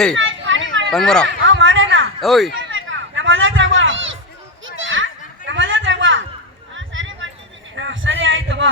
ಏಯ್ ಬಂದ್ ಬರೋ. ಓಯ್ ಸರಿ ಆಯ್ತು ಬಾ.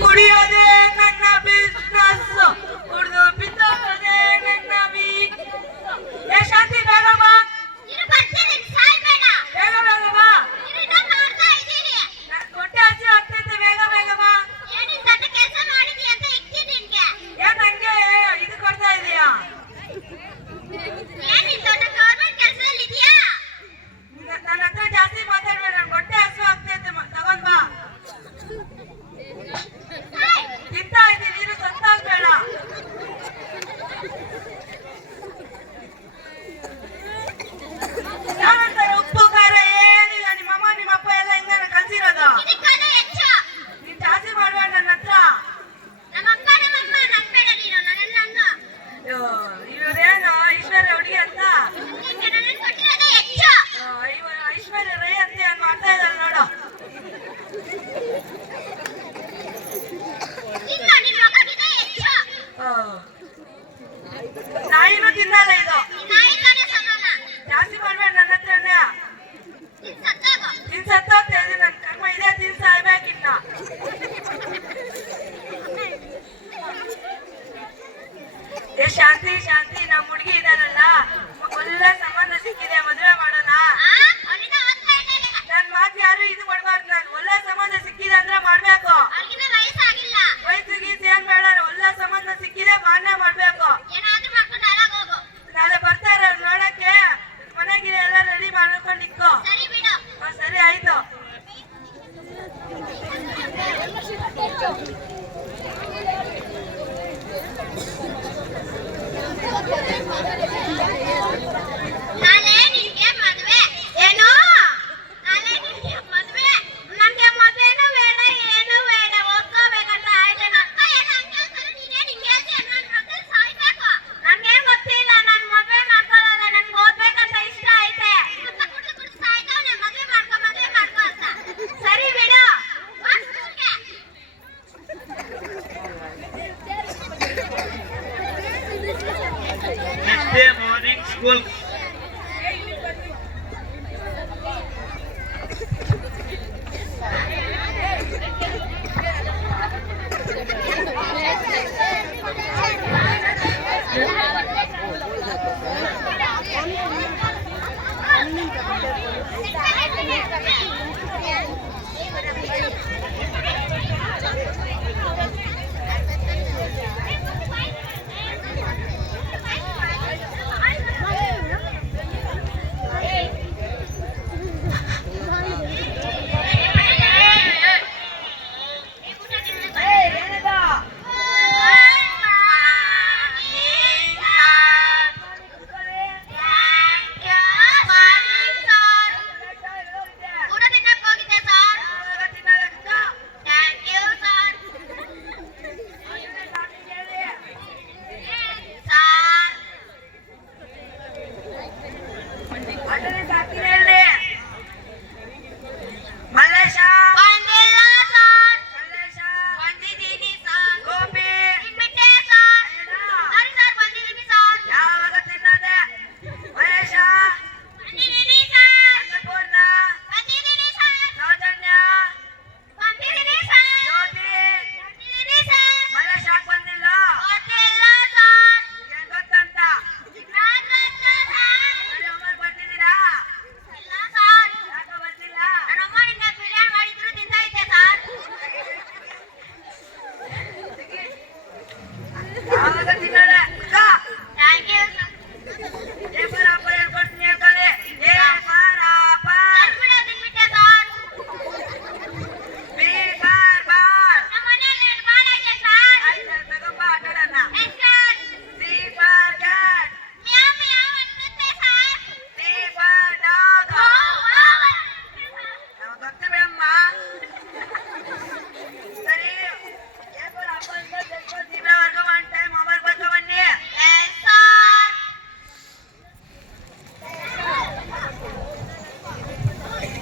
ಕುಡಿಯೋದೇ ನನ್ನ ಬಿಸ್ನೆಸ್, ಕುಡಿದು ಬಿದ್ದೋದೇ ನನ್ನ ಶಾಂತಿ. ಬೇಗ ಬಾ, ಬೇಗ ಬೇಗ ಬಾ, ಹೊಟ್ಟೆ ಹಸಿ ಆಗ್ತೈತೆ. ಬೇಗ ಬೇಗ ಬಾ. ಏನ್ ನಂಗೆ ಇದು ಕೊಡ್ತಾ ಇದೀಯಾ? ನನ್ನ ಹತ್ರ ಜಾಸ್ತಿ ಮಾತಾಡ್ಬೇಡ, ಹೊಟ್ಟೆ ಹಸು ಆಗ್ತೈತೆ. ತಗೊಂಡ್ ಬಾ. ತಿಂತಾ ಇದ್ದೀನಿ, ನೀನು ಸತ್ತಾಗ್ಬೇಡ.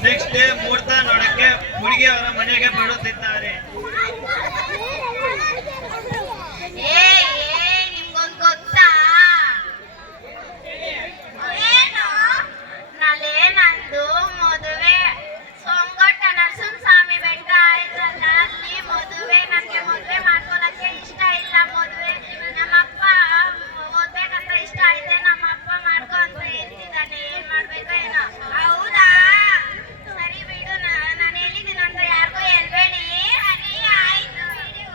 ನೆಕ್ಸ್ಟ್ ಡೇ ಮುಹೂರ್ತ ನೋಡಕ್ಕೆ ಹುಡುಗಿ ಅವರ ಮನೆಗೆ ಬರುತ್ತಿದ್ದಾರೆ. ನಿಮ್ಗೊಂದು ಗೊತ್ತಾ? ಏನು? ನಾಳೆ ನಂದು ಮದುವೆ ಸೋಮಘಟ್ಟ ನರಸಿಂಹಸ್ವಾಮಿ ಬೆಟ್ಟ ಆಯ್ತಲ್ಲ, ಅಲ್ಲಿ ಮದುವೆ. ನನಗೆ ಮದುವೆ ಮಾಡ್ಕೊಳಕ್ಕೆ ಇಷ್ಟ ಇಲ್ಲ. ಮದುವೆ ನಮ್ಮಪ್ಪ ಓದ್ಬೇಕಂತ ಇಷ್ಟ ಐತೆ, ನಮ್ಮಪ್ಪ ಮಾಡ್ಕೊ ಅಂತ ಹೇಳ್ತಿದ್ದಾನೆ. ಏನ್ ಮಾಡ್ಬೇಕೋ ಏನೋ. ಹೌದಾ? ಸರಿ ಬಿಡು, ನಾನು ಹೇಳಿದ್ದೀನಿ ಅಂತ ಯಾರಿಗೂ ಹೇಳ್ಬೇಡಿ. ಸರಿ ಆಯ್ತು ಬಿಡು.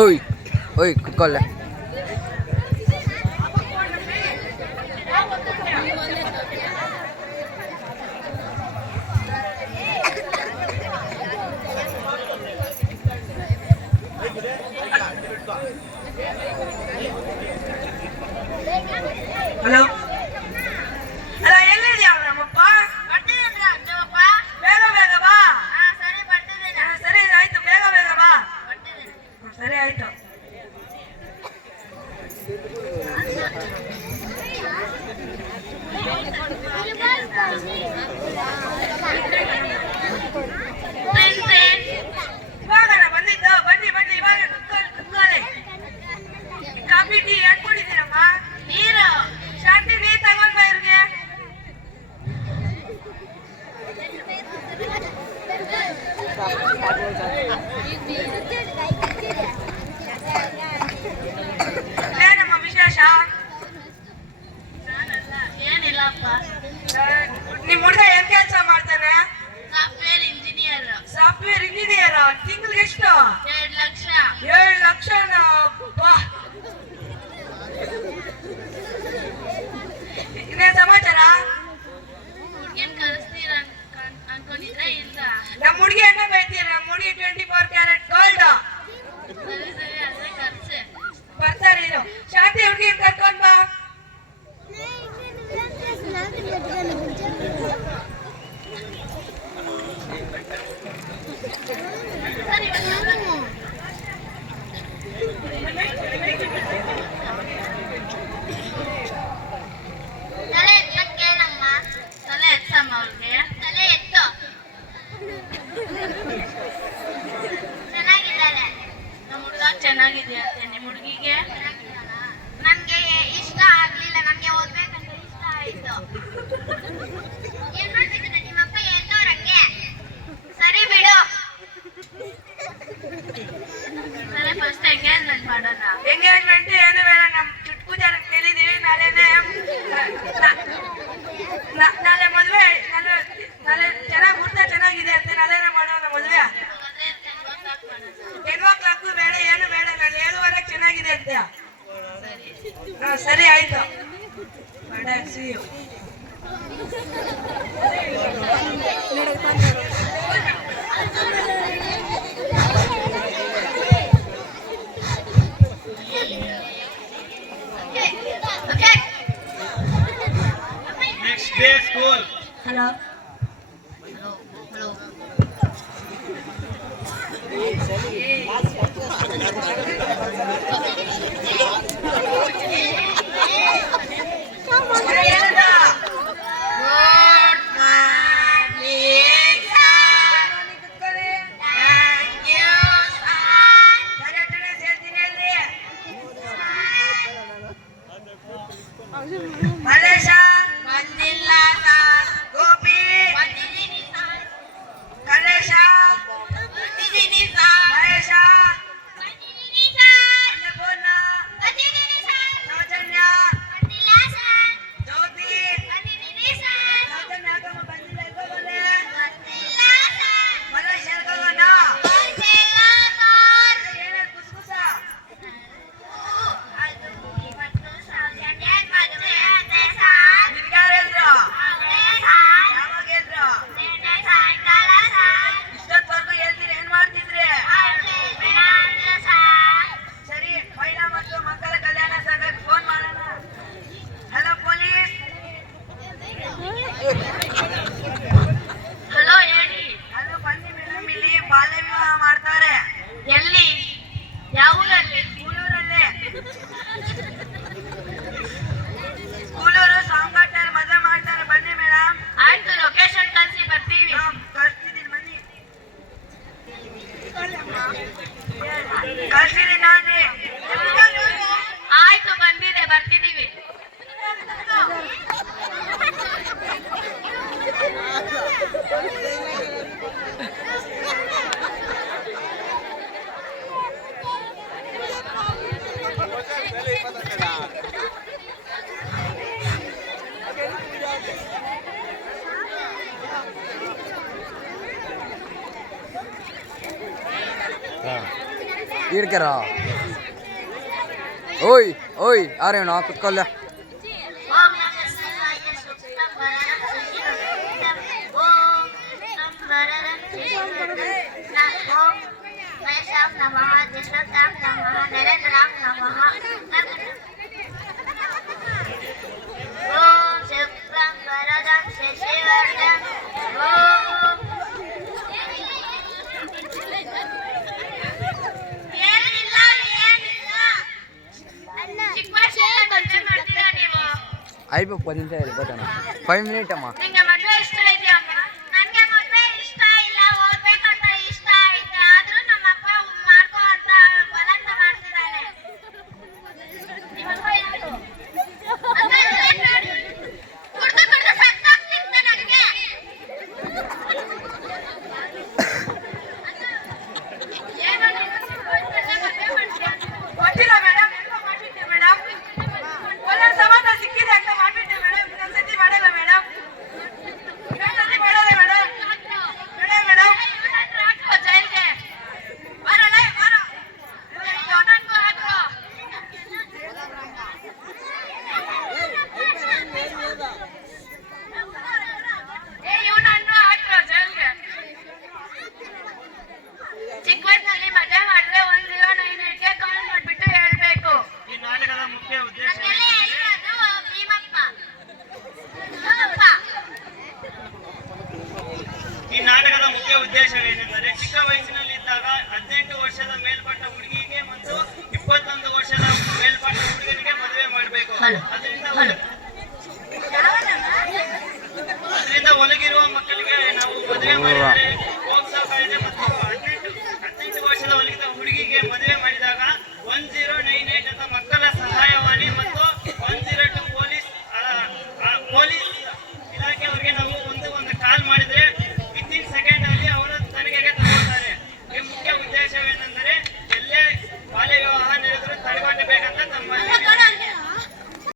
ಓಯ್ ಓಯ್ ಕುತ್ಕೊಳ್ಳ. ಹಲೋ, ಅಲ್ಲ ಎಲ್ಲಿದ್ಯಾ ನಮ್ಮಪ್ಪ? ಬರ್ತಿದ್ದೀನಿ ನಮ್ಮಪ್ಪ. ಬೇಗ ಬೇಗ ಬಾ. ಸರಿ ಬರ್ತಿದ್ದೀನಿ. ಸರಿ ಆಯ್ತು, ಬೇಗ ಬೇಗ ಬಾ. ಬರ್ತಿದ್ದೀನಿ. ಸರಿ ಆಯ್ತು. ಇವಾಗ ಬಂದಿದ್ದು. ಬನ್ನಿ ಬನ್ನಿ, ಇವಾಗ ಕುತ್ಕೊಳ್ಳಿ. ಕಾಫಿ ಟೀ ಏನ್ ಕುಡಿತೀರಮ್ಮ? ನೀರು. ಶಾಂತಿ, ನೀರ್ ತಗೊಂಡ್ ಬಾ ಇವ್ರಿಗೆ. ಏನಮ್ಮ ವಿಶೇಷ? ಏನಿಲ್ಲಪ್ಪ. ನಿಮ್ ಹುಡುಗ ಏನ್ ಕೆಲಸ ಮಾಡ್ತಾನೆ? Software engineer. Software engineer. ತಿಂಗಳಿಗೆ ಎಷ್ಟು? 7 ಲಕ್ಷ. 7 ಲಕ್ಷನಾ? ಇನ್ನೇನ್ ಸಮಾಚಾರ? ಹುಡುಗಿಯನ್ ಕಳಿಸ್ತೀರ ಅನ್ಕೊಂಡಿದ್ರೆ ಇಲ್ಲ. ನಮ್ಮ ಹುಡುಗಿ ಎಣ್ಣೆ ಬೈತೀರ. ನಮ್ಮ ಹುಡುಗಿ 24 ಕ್ಯಾರೆಟ್ ಗೋಲ್ಡ್. ಸರಿ ಸರಿ, ಅದೇ ಖರ್ಚು. ಬರ್ತಾರೆ ಇರು. ಶಾಂತಿ, ಹುಡುಗಿ ಕರ್ಕೊಂಡ್ ಬಾ. ತಲೆ ಎತ್ತಕ್ಕೇನಮ್ಮ? ತಲೆ ಎತ್ತಮ್ಮ ಅವ್ರಿಗೆ. ತಲೆ ಎತ್ತು. ಚೆನ್ನಾಗಿದ್ದಾಳೆ. ನಮ್ಮ ಹುಡುಗ ಚೆನ್ನಾಗಿದೆಯಂತೆ. ನಿಮ್ಮ ಹುಡುಗಿಗೆ? ನನ್ಗೆ ಇಷ್ಟ ಆಗ್ಲಿಲ್ಲ. ನನ್ಗೆ ಓದ್ಬೇಕಂತ ಇಷ್ಟ ಆಯ್ತು. ಏನ್ ಮಾಡ್ತಿದ್ದಾರೆ ನಿಮ್ಮಪ್ಪ? ಎಂತವ್ರಂಗೆ? ಸರಿ ಬಿಡು. ಸರಿ, ಫಸ್ಟ್ ಎಂಗೇಜ್ಮೆಂಟ್ ಮಾಡೋಣ. ಎಂಗೇಜ್ಮೆಂಟ್ ಏನು ಬೇಡ. ನಮ್ ಚುಟ್ಕು ಜನ ಕೇಳಿದೀವಿ. ನಾಳೆ ಮದುವೆ. ನಾಳೆ ಚೆನ್ನಾಗಿ ಮುಹೂರ್ತ ಚೆನ್ನಾಗಿದೆ ಅಂತೆ. ನಾಳೆನೇ ಮಾಡೋಣ ಮದುವೆ. 10 o'clock ಬೇಡ, ಏನು ಬೇಡ. ನಾನು 7:15 ಚೆನ್ನಾಗಿದೆ ಅಂತೆ. ಸರಿ ಆಯ್ತು. see you. Next day school. Hello. ಮಲೇಶ ಬಂದಿಲ್ಲ ಸರ್. ಗೋಪಿ ಈಡ್ಕ್ಯಾರ ಓಯ್ ಓಯ್ ಯಾರೇಣ ಕುತ್ಕೊಲ್ಲ ಓಂ ನಮಃ ಶಿವಾಯ ಸುಕ್ತಂ ವರದಂ ಶಶಿವರ್ಧನಂ ಓಂ ಶುಕ್ಲಂ ವರದಂ ಶಶಿವರ್ಧನಂ ಓಂ ಮಹೇಶಾಂ ನಮಃ ಜಿಷ್ಣುತಾಂ ನಮಃ ನರೇಂದ್ರಾಂ ನಮಃ ಓಂ ಶುಕ್ಲಂ ವರದಂ ಶಶಿವರ್ಧನಂ ಓಂ ಏನಿಲ್ಲ ಚಿಕ್ಕ ವಯಸ್ಸಲ್ಲಿ ಮದುವೆ ಮಾಡ್ತೀರಾ ನೀವು? ಐಬೇಕು 10 ನಿಮಿಷ ಹೇಳಿ ಬರ್ತಾನೆ 5 ಮಿನಿಟ್ ಅಮ್ಮ ನಿಂಗೆ ಮದುವೆ ಇಷ್ಟ ಇದೆಯಮ್ಮ? ನನಗೆ ಮದುವೆ ಇಷ್ಟ ಇಲ್ಲ, ಓದ್ಬೇಕಂತ ಇಷ್ಟ ಐತೆ, ಆದ್ರೂ ನಮ್ಮ ಅಪ್ಪ ಮಾಡ್ಕೋ ಅಂತ ಬಲವಂತ ಮಾಡ್ತಿದ್ದಾನೆ. ನಿಮ್ಮಪ್ಪ ಯಾರು? ಕುಡ್ದು ಕುಡ್ದು ಸತ್ತಾಗ್ತಿತ್ತು ನನಗೆ. ಏನೋ ನೀನು ಚಿಕ್ಕ ವಯಸ್ಸಲ್ಲೇ ಮದುವೆ ಮಾಡ್ತೀಯ? ಗೊತ್ತಿಲ್ಲ ಮೇಡಮ್, ಏನೋ ಮಾಡ್ಬಿಟ್ಟೆ ಮೇಡಮ್. ಒಳ್ಳೆ ಸಮಾಧಾನ ಸಿಕ್ಕಿದೆ ಅಂತ ಮಾಡ್ಬಿಟ್ಟೆ ಮೇಡಮ್. ಇನ್ನೊಂದ್ಸತಿ ಮಾಡಲ್ಲ ಮೇಡಮ್. ಇನ್ನೊಂದ್ಸತಿ ಮಾಡಲ್ಲ ಮೇಡಮ್. ಬೇಡ ಮೇಡಮ್. ಇವ್ನನ್ನ ಹಾಕೋ ಜೈಲ್ಗೆ. ಬಾರಲೇ, ಬಾರೋ. ಇವ್ನನ್ನೂ ಹಾಕೋ. ಇವ್ನನ್ನು ಹಾಕೋ ಜೈಲ್ಗೆ. ಚಿಕ್ಕ ವಯಸ್ಸಿನಲ್ಲಿ ಮದುವೆ ಮಾಡಿದ್ರೆ 109ಗೆ ಕಾಲ್ ಮಾಡ್ಬಿಟ್ಟು ಹೇಳ್ಬೇಕು. ಈ ನಾಟಕದ ಮುಖ್ಯ ಉದ್ದೇಶ ನನ್ಗೆಲ್ಲ ಹೇಳಿರೋದು ಭೀಮಪ್ಪ. ಈ ನಾಟಕದ ಮುಖ್ಯ ಉದ್ದೇಶವೇನೆಂದರೆ ಚಿಕ್ಕ ವಯಸ್ಸಿನಲ್ಲಿದ್ದಾಗ 18 ವರ್ಷದ ಮೇಲ್ಪಟ್ಟ ಹುಡುಗಿಗೆ ಮತ್ತು 21 ವರ್ಷದ ಮೇಲ್ಪಟ್ಟ ಹುಡುಗನಿಗೆ ಮದುವೆ ಮಾಡಬೇಕು.